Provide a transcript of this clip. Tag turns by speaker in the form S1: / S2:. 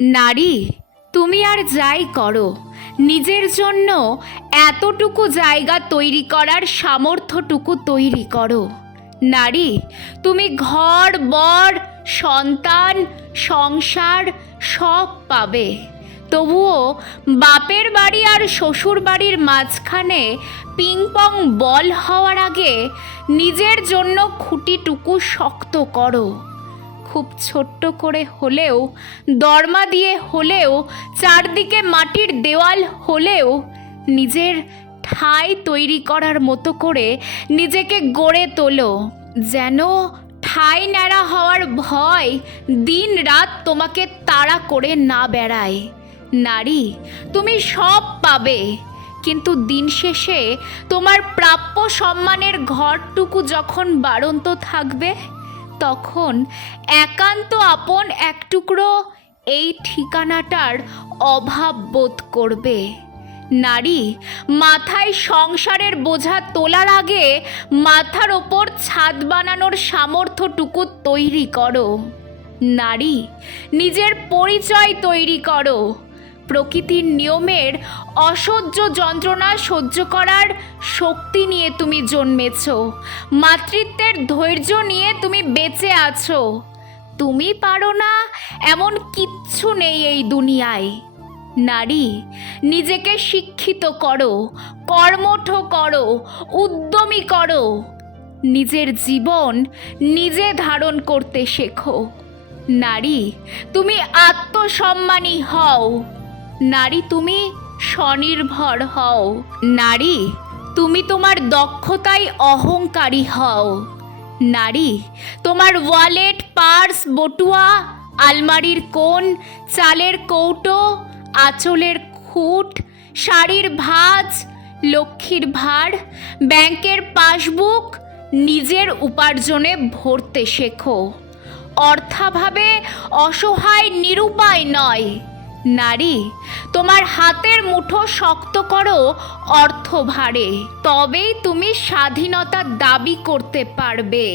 S1: নারী, তুমি আর যাই করো। নিজের জন্য এতটুকু জায়গা তৈরি করার সামর্থ্যটুকু তৈরি করো। নারী, তুমি ঘর, বর, সন্তান, সংসার সব পাবে। তবুও বাপের বাড়ি আর শ্বশুর বাড়ির মাঝখানে পিংপং বল হওয়ার আগে নিজের জন্য খুঁটিটুকু শক্ত করো। খুব ছোট্ট করে হলেও, দরমা দিয়ে হলেও, চারদিকে মাটির দেওয়াল হলেও, নিজের ঠাঁই তৈরি করার মতো করে নিজেকে গড়ে তোলো। যেন ঠাঁই ন্যাড়া হওয়ার ভয় দিন রাত তোমাকে তাড়া করে না বেড়ায়। নারী, তুমি সব পাবে, কিন্তু দিন শেষে তোমার প্রাপ্য সম্মানের ঘরটুকু যখন বাড়ন্ত থাকবে তখন একান্ত আপন এক টুকরো এই ঠিকানাটার অভাব বোধ করবে। নারী, মাথায় সংসারের বোঝা তোলার আগে মাথার ওপর ছাদ বানানোর সামর্থ্যটুকু তৈরি করো। নারী, নিজের পরিচয় তৈরি করো। প্রকৃতির নিয়মের অসহ্য যন্ত্রণা সহ্য করার শক্তি নিয়ে তুমি জন্মেছ। মাতৃত্বের ধৈর্য নিয়ে তুমি বেঁচে আছো। তুমি পারো না, এমন কিচ্ছু নেই এই দুনিয়ায়। নারী, নিজেকে শিক্ষিত করো, কর্মঠ করো, উদ্যমী করো। নিজের জীবন নিজে ধারণ করতে শেখো। নারী, তুমি আত্মসম্মানী হও। নারী তুমি স্বনির্ভর হও। নারী, তুমি তোমার দক্ষতায় অহংকারী হও। নারী, তোমার ওয়ালেট, পার্স, বটুয়া, আলমারির কোণ, চালের কৌটো, আঁচলের খুঁট, শাড়ির ভাঁজ, লক্ষ্মীর ভাঁড়, ব্যাংকের পাসবুক, নিজের উপার্জনে ভরতে শেখো। অর্থাভাবে অসহায় নিরুপায় নয়। নারী তোমার হাতের মুঠো শক্ত করো অর্থ ভারে তবেই তুমি স্বাধীনতার দাবি করতে পারবে।